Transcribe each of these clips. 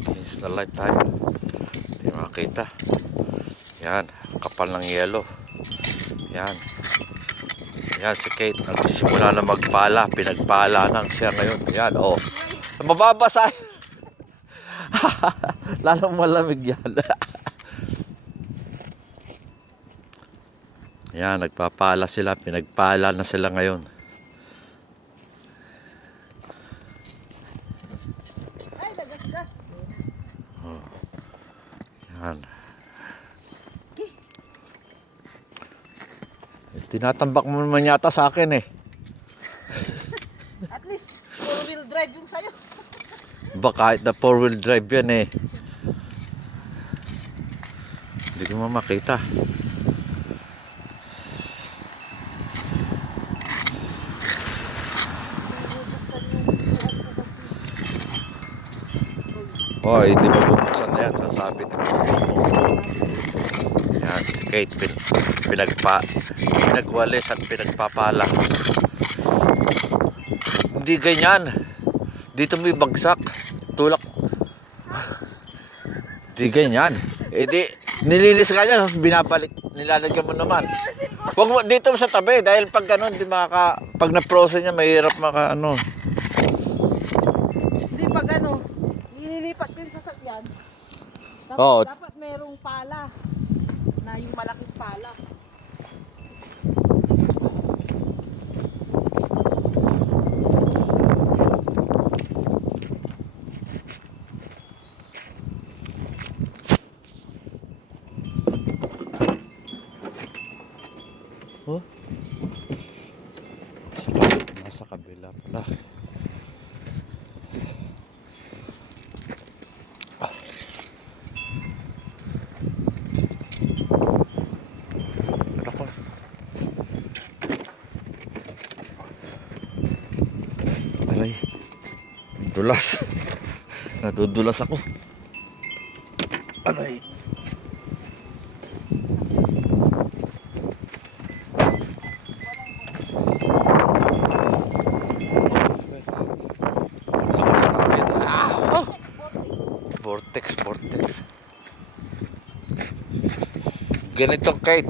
Against the light tayo. Hindi makakita. Yan, kapal ng yelo. Yan. Yan si Kate, nagsisimula na magpala. Pinagpala nang siya ngayon. Yan, oh. Mababasa. Lalong malamig yan. Yan, nagpapala sila. Pinagpala na sila ngayon. Oh. Yan. Tinatambak mo naman yata sa akin eh. At least 4-wheel drive yung sa'yo. Ba kahit na 4-wheel drive yan eh. Hindi ko makita. Oh, hindi pa bubuksan na yan. Sasabi na. Yan, Kate, pinagwalis at pinagpapala. Hindi ganyan. Dito mo bagsak. Tulak. Hindi ganyan. Eh di, nilinis ka niya, binabalik. Nilalagyan mo naman. Huwag mo, dito sa tabi. Dahil pag ganun, di pag na-process niya, mahirap ano. Hindi pag ano, nililipat ko yung sasakyan. Oo. Dapat merong pala. Na yung malaking pala. Oh? Nasa kabila pala. Ano ko? Aray. Dulas. Nadudulas ako. Aray. Vortex. Ganito Kate.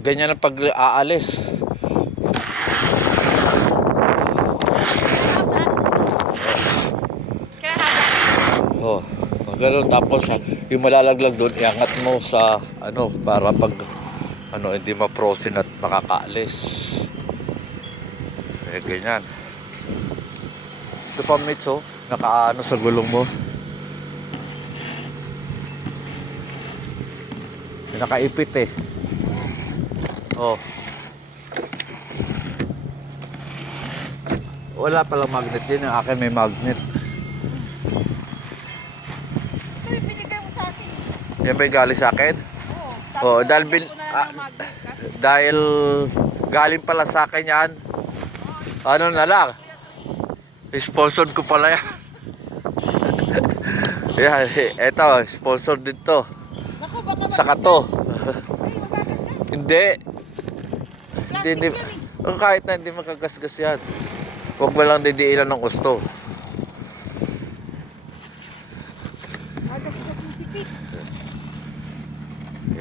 Ganyan ang pag-aalis. Oh, ganoon tapos yung malalaglag doon iangat mo sa ano para pag ano hindi ma-frozen at makakaalis. Eh ganyan. Ito pa mates oh, nakaano sa gulong mo. Nakaipit eh. Oh. Wala palang magnet din. Yung akin may magnet. Ito yung binigay mo sa akin. Yan ba yung galing sa akin? Oo. Oh, dahil galing pala sa akin yan. Ano na lang? Sponsored ko pala yan. Yan, eto, sponsor dito. Naku, baka Saka to. Ay, magagasgas. Hindi. Plastic Hindi. yan eh. Oh, kahit na hindi makagasgas yan. Huwag mo lang didiilan ng gusto. Magagasgas yung si Pete.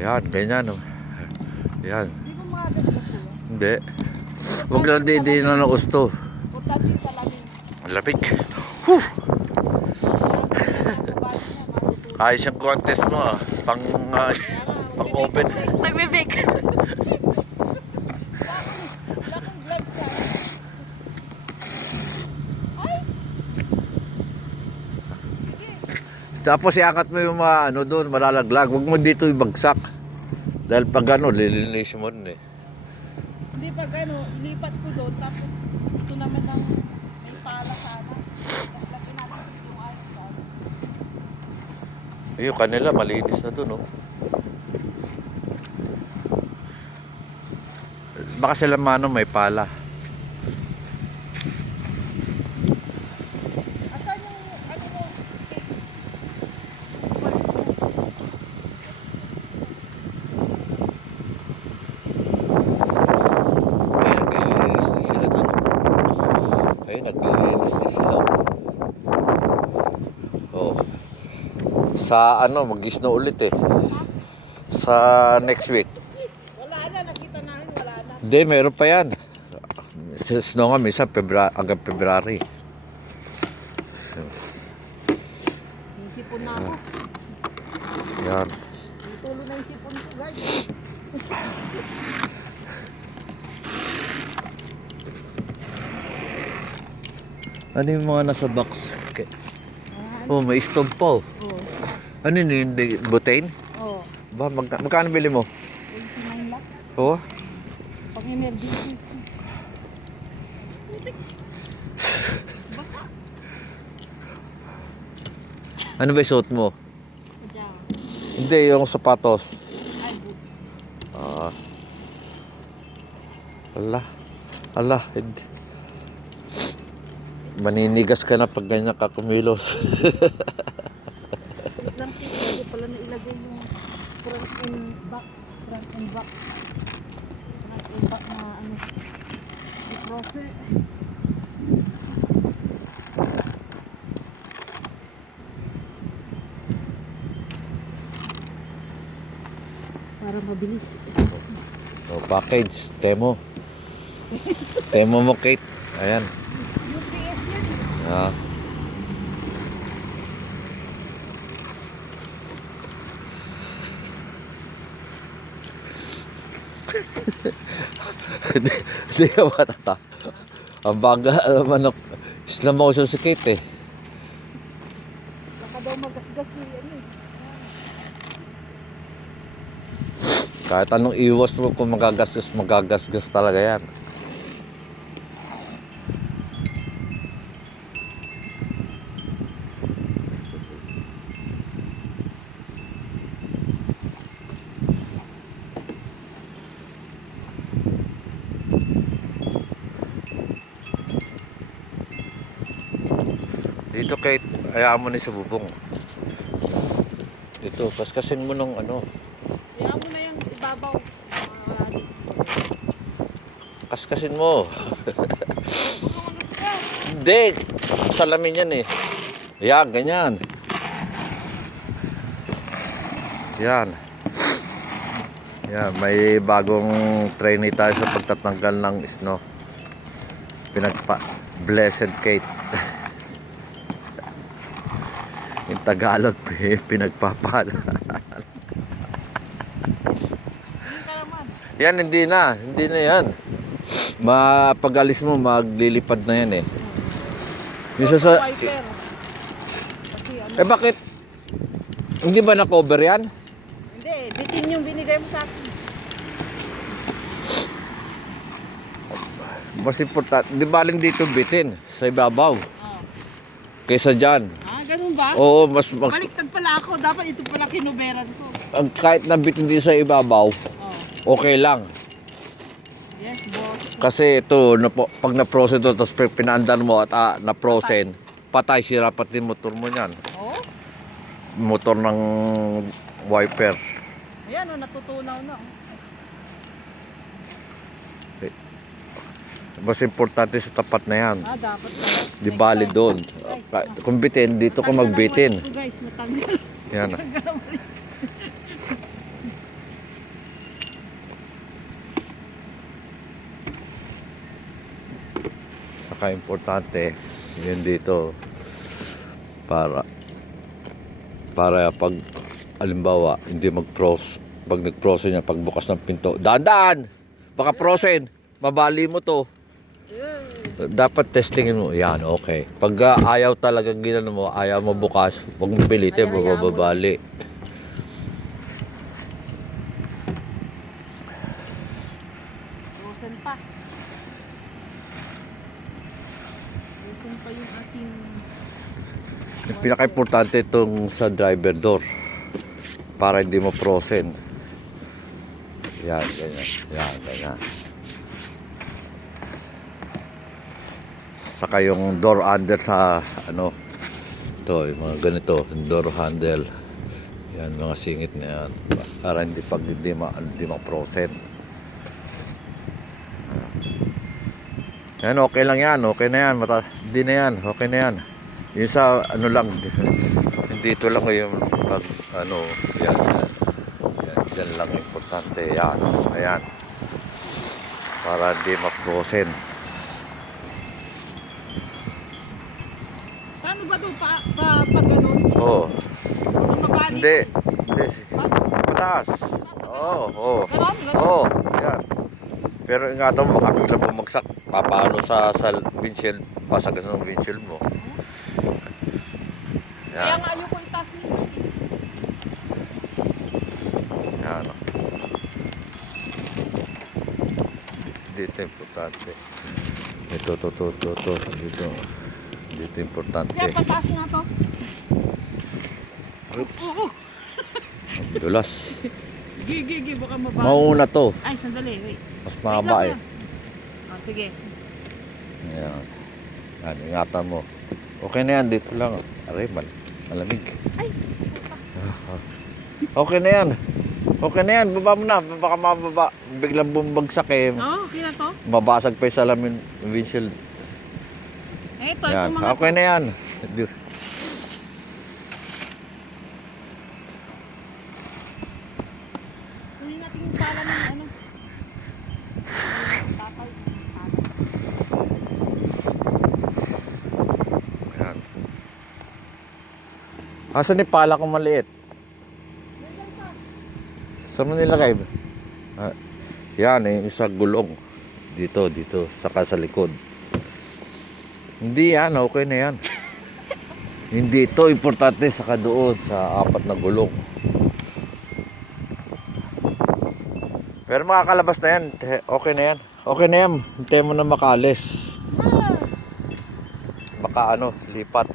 Yan, ganyan oh. Yan. Di ba magagasgas yun? Hindi. Huwag lang didiilan ng gusto. Importante yung talamin. Ang lamig. Sa Ayos yung contest mo ah. Pang open. Nagbe-bake. Wala kang gloves na. Ay! Tapos iangat mo yung mga ano doon, malalaglag. Huwag mo dito ibagsak. Dahil pag ano, lilinis mo rin eh. Hindi pag ano, ilipat ko doon. Tapos ito naman ang may pala sana. Tapos laki natin yung ayos sana. Yung kanila, malinis na doon oh. Baka sila mano may pala. Asan yung ano mo? Ayun, naglilinis na sila doon. Ayun, naglilinis na sila. Oh. Sa ano, mag-snow ulit eh. Sa next week. Wala na, nakita namin, wala na. Hindi, meron pa yan. Sa snow nga, minsan hanggang February. Isipon na ako. Yan. Tulo na isipon ko, guys. Ano yung mga nasa box? Okay. Oh, may stove pa oh. Oo. Ano yun? Butane? Oo. Ba, magkano bili mo? 29 lang. Oo. Pag emergency. Putik. Basa. Ano ba yung suot mo? Pajama. Hindi, yung sapatos. Ay, boots. Ah. Ala, hindi. Maninigas ka na pag ganyan ka kumilos. Wait lang, hindi pala na ilagay yung front and back. Front and back. Front and back na ano. Crosser. Para mabilis. So, package, Temo. Temo mo, Kate. Ayan. UPS yan. Ah. Hindi ka matata. Ang baga, manok. Islam ako sa Kate eh. Baka daw magasgas si ano eh. Kahit anong iwas mo kung magagasgas talaga yan. Dito Kate, hayaan mo na sa bubong. Dito, kaskasin mo nung ano. Kaya mo na yung ibabaw. Kaskasin mo. Huwag mo magasgas. Hindi, salamin yan eh. Yan, ganyan. Yan. Yan, may bagong trainee tayo sa pagtatanggal ng snow. Blessed Kate. Yung Tagalog, pinagpapala. Hindi ka naman. Yan, hindi na yan. Pag-alis mo, maglilipad na yan eh. Minsan sa... Wiper. Kasi ano. Eh bakit? Hindi ba na-cover yan? Hindi, bitin yung binigay mo sa akin. Mas importante, di baling dito bitin sa ibabaw Oh. kaysa dyan. Ah, ganun ba? Oo, Baliktad pala ako. Dapat ito pala kinuberan ko. kahit na bitin dito sa ibabaw, Oh. okay lang. Yes, boss. Kasi ito, pag na-process ito, tapos pinaandar mo at na-process, patay, sira pati motor mo yan. Oh. Motor ng wiper. Ayan, oh, natutunaw na. Oh. Mas importante sa tapat na yan. Ah, dapat pala. Di bali doon. Kung bitin, dito ka magbitin. Natanggal ang walis ko, guys, natanggal. Yan. Natanggal ang walis ko. Saka importante, yun dito. Para pag alimbawa, hindi pag nag-process niya, pagbukas ng pinto, daan! Baka prosen, mabali mo to. Dapat testingin mo, yan, okay. Pag ayaw talaga ginano mo, ayaw mo bukas, huwag mo pilitin, bababali. Frozen pa. Frozen pa yung ating... Yung pinaka-importante itong sa driver door para hindi mo frozen. Yan, ganyan. Yan, ganyan. Saka yung door handle sa ano, ito, yung mga ganito, yung door handle. Yan, mga singit na yan. Para hindi ma-frozen. Yan, okay lang yan. Okay na yan. Hindi na yan. Okay na yan. Yung sa ano lang, Hindi ito lang yung pag ano, yan, yan. Yan lang importante. Yan, ayan. Para hindi ma-frozen. Paano ba ito? Pag ganun? Oo. Mabalik? Hindi. Hindi. Mataas. Oo, oo. Ganon? Ganon? Oo, yan. Pero ingatan mo, baka biglang bumagsak. Papalo sa windshield. Basag sa windshield mo. Kaya Yan. nga ayoko itaas minsan. Yan. Dito importante. Ito. Dito. Dito importante. Kaya pataas nga to. Oops. Oo. Dulas. Gigi, baka mabalik. Mauna to. Ay, sandali, wait. Mas Wait mahaba eh. lang, ah. Oh, sige. Ayan. Yan, ingatan mo. Okay na yan, dito lang. Aray, malamig. Ay, Okay na yan. Okay na yan, baba mo na. Baka mababa. Biglang bumagsak eh. oh, okay na to. Mabasag pa yung salamin, yung windshield. Eh, ito Yan. mga Okay na yan. Kunin natin yung pala ng ano. Tatay. Yan. Asan yung pala kong maliit? Saan mo nilagay? Ah, yan eh, sa gulong. Dito, saka sa likod. Hindi yan, okay na yan. Hindi ito, importante saka doon sa 4 na gulong. Pero makakalabas na yan, okay na yan. Okay na yan, hintayin mo na makalis. Baka ano, lipat.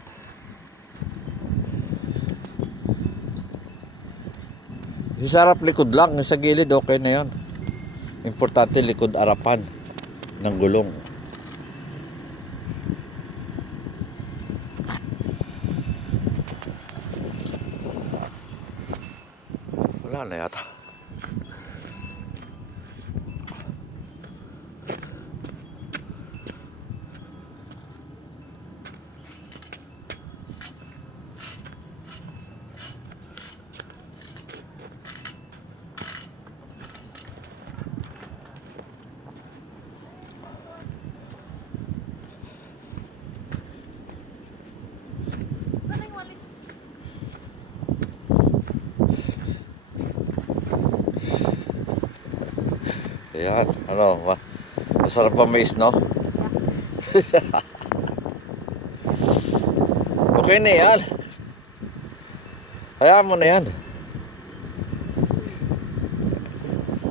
Yung sarap likod lang, yung sa gilid okay na yan. Importante likod arapan ng gulong. Wala na yata. Saan yung walis? Ayan, ano, masarap pa mais, no? Okay na yan. Hayaan mo na yan.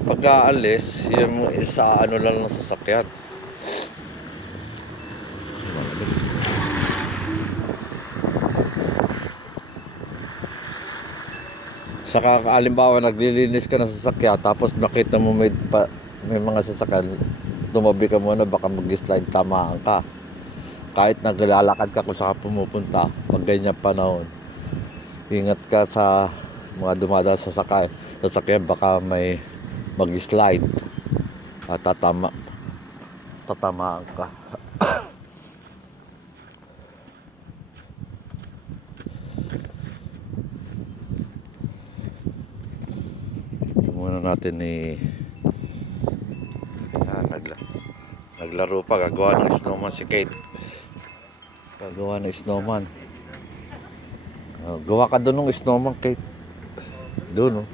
Pag-aalis, yung isa ano lang ng sasakyan. Saka halimbawa naglilinis ka ng sasakyan tapos nakita mo may mga sasakyan, tumabi ka muna baka mag-slide tamaan ka. Kahit naglalakad ka kung saan ka pumupunta, pag ganyan panahon, ingat ka sa mga dumadaan sa sasakyan baka may mag-slide at tatamaan ka. Muna natin naglaro pa, gagawa ng snowman si Kate. Gagawa ng snowman. Gawa ka doon ng snowman, Kate. Doon, oh.